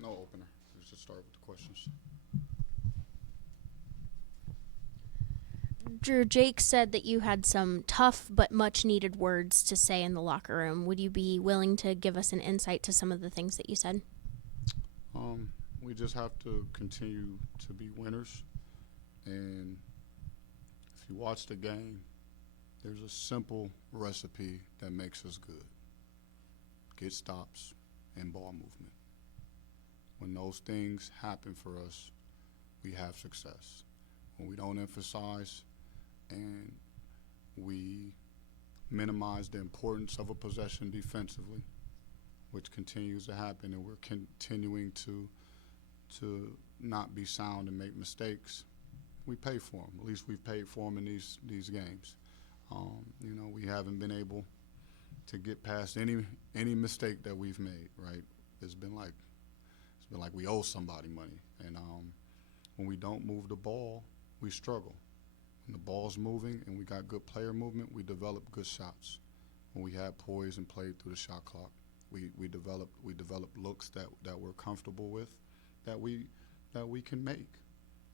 No opener. Let's just start with the questions. Drew, Jake said that you had some tough but much needed words to say in the locker room. Would you be willing to give us an insight to some of the things that you said? Um, we just have to continue to be winners. And if you watch the game, there's a simple recipe that makes us good. Get stops and ball movement. When those things happen for us, we have success. When we don't emphasize and we minimize the importance of a possession defensively, which continues to happen, and we're continuing to not be sound and make mistakes, we pay for them. At least we've paid for them in these games. We haven't been able to get past any mistake that we've made. Right? It's been like we owe somebody money, and when we don't move the ball, we struggle. When the ball's moving and we got good player movement, we develop good shots. When we have poise and played through the shot clock, we develop looks that we're comfortable with, that we can make.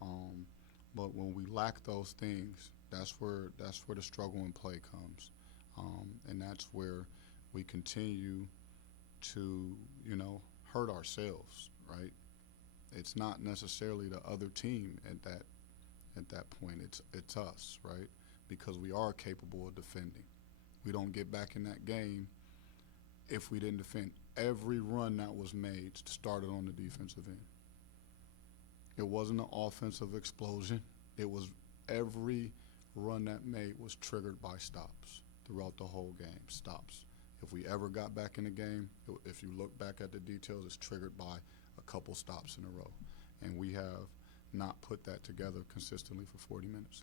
But when we lack those things, that's where the struggle in play comes, and that's where we continue to hurt ourselves. Right? It's not necessarily the other team at that point. It's us, right? Because we are capable of defending. We don't get back in that game if we didn't defend. Every run that was made started on the defensive end. It wasn't an offensive explosion. It was every run that made was triggered by stops throughout the whole game. Stops. If we ever got back in the game, if you look back at the details, it's triggered by a couple stops in a row. And we have not put that together consistently for 40 minutes.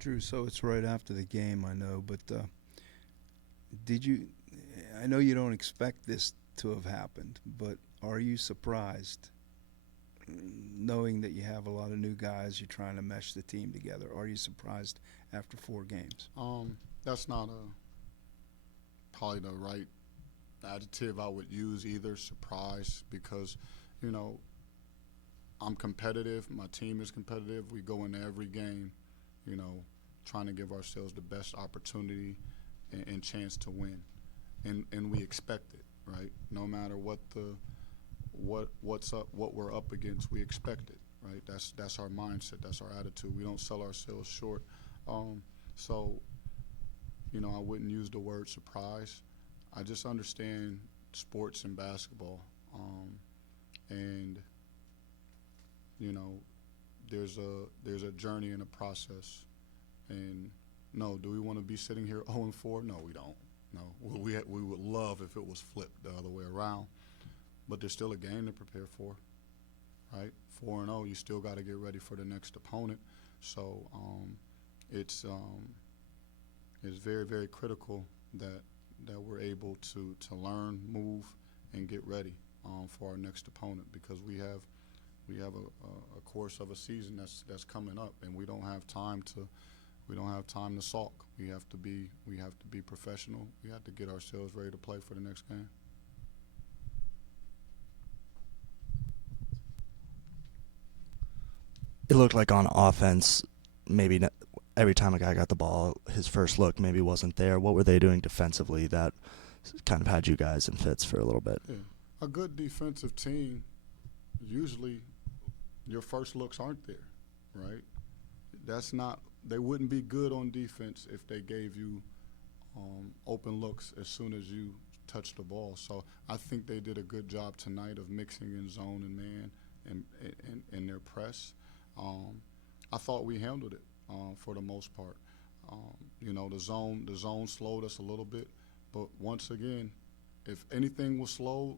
Drew, so it's right after the game, I know, but did you – I know you don't expect this to have happened, but are you surprised knowing that you have a lot of new guys, you're trying to mesh the team together? Are you surprised after 4 games? That's not probably the right adjective I would use either, surprise, because, I'm competitive. My team is competitive. We go into every game, trying to give ourselves the best opportunity and chance to win. And we expect it, right? No matter what's up, what we're up against, we expect it, right? That's our mindset. That's our attitude. We don't sell ourselves short. So, I wouldn't use the word surprise. I just understand sports and basketball, and there's a journey and a process. And no, do we want to be sitting here 0-4? No, we don't. No, we would love if it was flipped the other way around, but there's still a game to prepare for, right? 4-0, you still got to get ready for the next opponent. So it's very, very critical that we're able to learn, move, and get ready for our next opponent, because we have a course of a season that's coming up, and we don't have time to sulk. We have to be professional. We have to get ourselves ready to play for the next game. It looked like on offense, maybe every time a guy got the ball, his first look maybe wasn't there. What were they doing defensively that kind of had you guys in fits for a little bit? Yeah. A good defensive team, usually your first looks aren't there, right? They wouldn't be good on defense if they gave you open looks as soon as you touched the ball. So I think they did a good job tonight of mixing in zone and man and their press. I thought we handled it for the most part. The zone slowed us a little bit, but once again, if anything was slowed,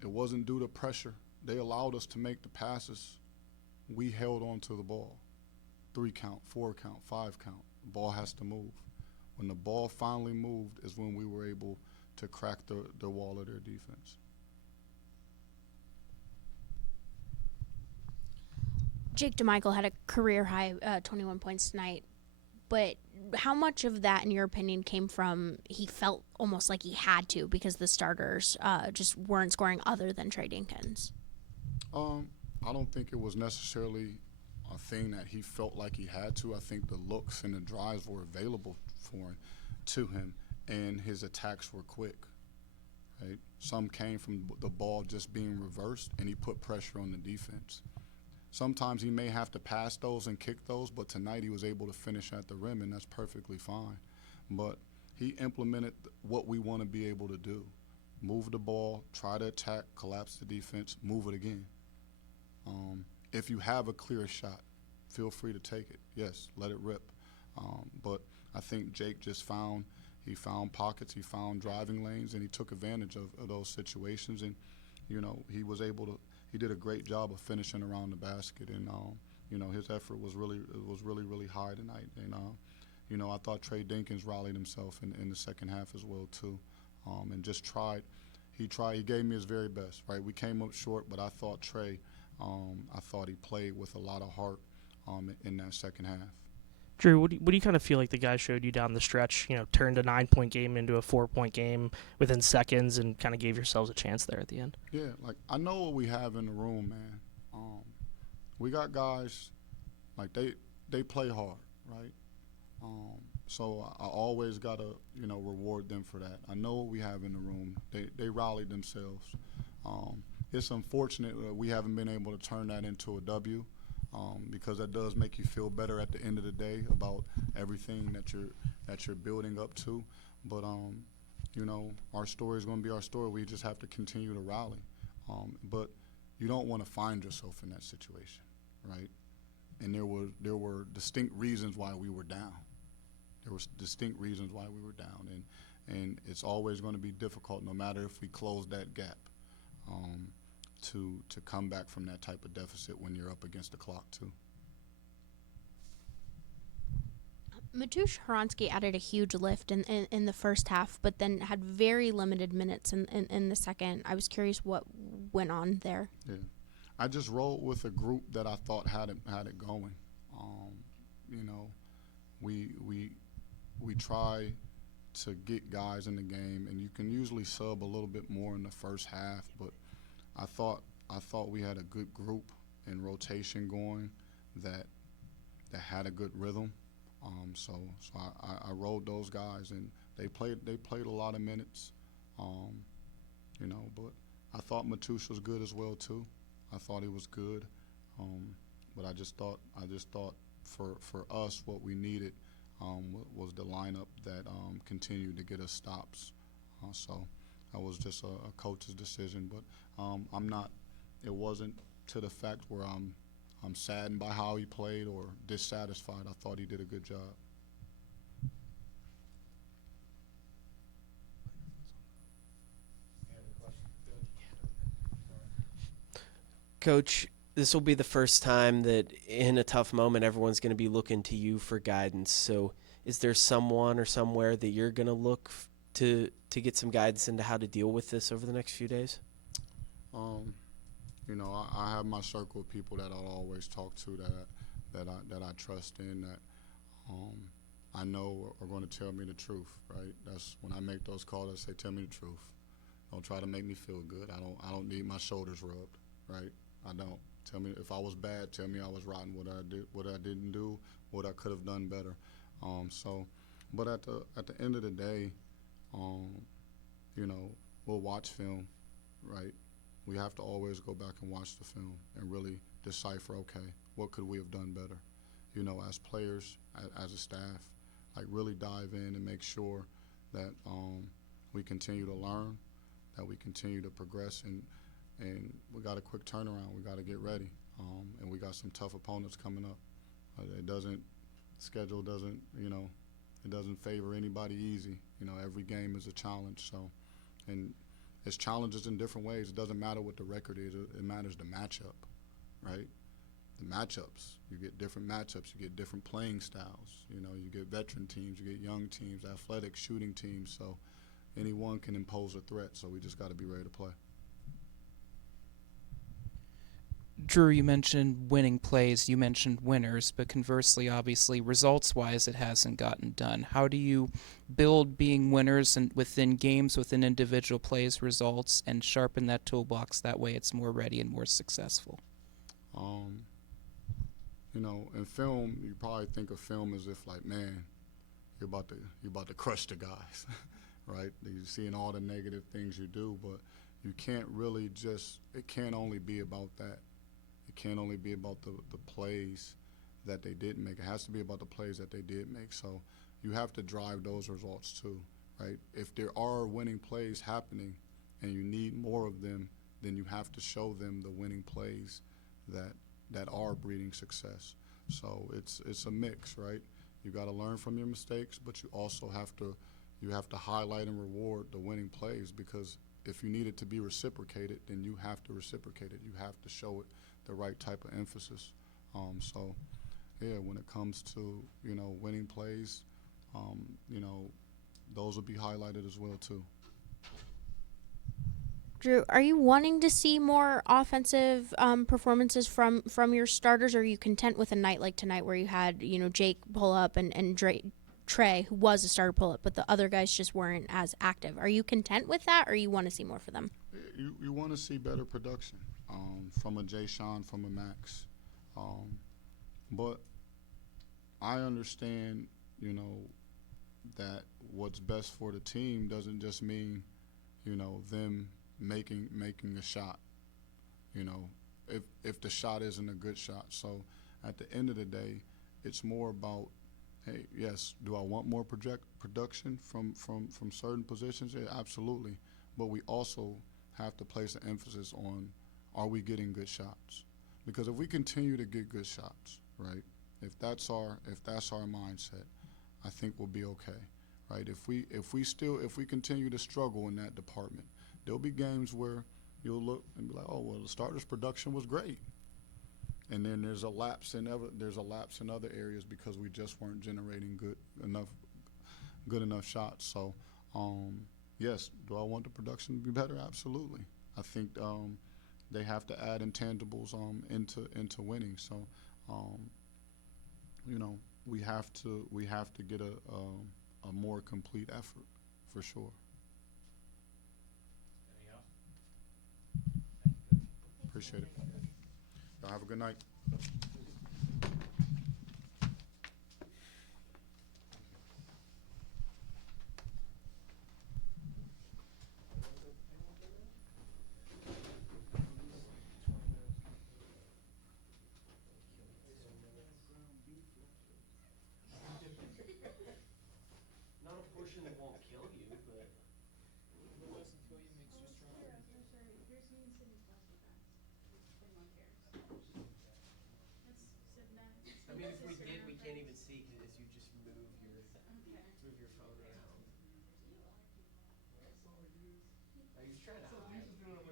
it wasn't due to pressure. They allowed us to make the passes. We held on to the ball. 3 count, 4 count, 5 count. The ball has to move. When the ball finally moved is when we were able to crack the wall of their defense. Jake DeMichael had a career high 21 points tonight, but how much of that, in your opinion, came from he felt almost like he had to because the starters just weren't scoring other than Trey Dinkins? I don't think it was necessarily a thing that he felt like he had to. I think the looks and the drives were available to him, and his attacks were quick. Right? Some came from the ball just being reversed, and he put pressure on the defense. Sometimes he may have to pass those and kick those, but tonight he was able to finish at the rim, and that's perfectly fine. But he implemented what we want to be able to do. Move the ball, try to attack, collapse the defense, move it again. If you have a clear shot, feel free to take it. Yes, let it rip. But I think Jake just found pockets, he found driving lanes, and he took advantage of those situations. And, he did a great job of finishing around the basket. And, his effort was really high tonight. And, I thought Trey Dinkins rallied himself in the second half as well, too, and just tried. He gave me his very best, right? We came up short, but I thought Trey, he played with a lot of heart in that second half. Drew, what do you kind of feel like the guys showed you down the stretch? Turned a 9-point game into a 4-point game within seconds, and kind of gave yourselves a chance there at the end. Yeah, I know what we have in the room, man. We got guys like they play hard, right? So I always gotta reward them for that. I know what we have in the room. They rallied themselves. It's unfortunate that we haven't been able to turn that into a W. Because that does make you feel better at the end of the day about everything that you're building up to. But our story is going to be our story. We just have to continue to rally. But you don't want to find yourself in that situation, right? And there were distinct reasons why we were down. There were distinct reasons why we were down, and it's always going to be difficult, no matter if we close that gap. To come back from that type of deficit when you're up against the clock too. Mateusz Hronski added a huge lift in the first half, but then had very limited minutes in the second. I was curious what went on there. Yeah, I just rolled with a group that I thought had it going. We try to get guys in the game, and you can usually sub a little bit more in the first half, but I thought we had a good group and rotation going that had a good rhythm. So I rode those guys, and they played a lot of minutes. But I thought Mateusz was good as well too. I thought he was good. But I just thought for us what we needed was the lineup that continued to get us stops. So that was just a coach's decision, but it wasn't to the fact where I'm saddened by how he played or dissatisfied. I thought he did a good job. Coach, this will be the first time that in a tough moment everyone's going to be looking to you for guidance. So is there someone or somewhere that you're going to look to get some guidance into how to deal with this over the next few days? I have my circle of people that I'll always talk to that I trust in, that I know are going to tell me the truth, right? That's when I make those calls. I say, tell me the truth. Don't try to make me feel good. I don't need my shoulders rubbed, right? I don't. Tell me if I was bad. Tell me I was rotten. What I did, what I didn't do, what I could have done better. But at the end of the day, we'll watch film, right? We have to always go back and watch the film and really decipher, okay, what could we have done better? As players, as a staff, really dive in and make sure that we continue to learn, that we continue to progress, and we got a quick turnaround. We got to get ready, and we got some tough opponents coming up. Schedule doesn't, it doesn't favor anybody easy. Every game is a challenge. So, and it's challenges in different ways. It doesn't matter what the record is. It matters the matchup, right? The matchups. You get different matchups. You get different playing styles. You get veteran teams. You get young teams, athletic shooting teams. So anyone can impose a threat. So we just got to be ready to play. Drew, you mentioned winning plays, you mentioned winners, but conversely, obviously, results-wise, it hasn't gotten done. How do you build being winners and within games, within individual plays, results, and sharpen that toolbox? That way it's more ready and more successful. You know, in film, you probably think of film as if like, man, you're about to crush the guys, right? You're seeing all the negative things you do, but you can't really just. It can't only be about that. It can't only be about the plays that they didn't make. It has to be about the plays that they did make. So you have to drive those results too, right? If there are winning plays happening and you need more of them, then you have to show them the winning plays that are breeding success. So it's a mix, right? You got to learn from your mistakes, but you also have to highlight and reward the winning plays, because if you need it to be reciprocated, then you have to reciprocate it. You have to show it the right type of emphasis. So, yeah, when it comes to, you know, winning plays, you know, those will be highlighted as well too. Drew, are you wanting to see more offensive performances from your starters, or are you content with a night like tonight where you had, you know, Jake pull up and Trey, who was a starter, pull up, but the other guys just weren't as active? Are you content with that, or you want to see more for them? You want to see better production from a Jay Sean, from a Max. But I understand, you know, that what's best for the team doesn't just mean, you know, them making a shot. You know, if the shot isn't a good shot. So at the end of the day, it's more about, hey, yes, do I want more production from certain positions? Yeah, absolutely. But we also have to place an emphasis on, are we getting good shots? Because if we continue to get good shots, right? If that's our mindset, I think we'll be okay, right? If we continue to struggle in that department, there'll be games where you'll look and be like, oh, well, the starters' production was great, and then there's a lapse in other areas because we just weren't generating good enough shots. So, yes, do I want the production to be better? Absolutely. I think they have to add intangibles into winning. So, you know, we have to get a more complete effort for sure. Appreciate it. Y'all have a good night. Not a portion that won't kill you, but. I mean, if we did, we can't even see as you just move your phone around. I was trying to hide.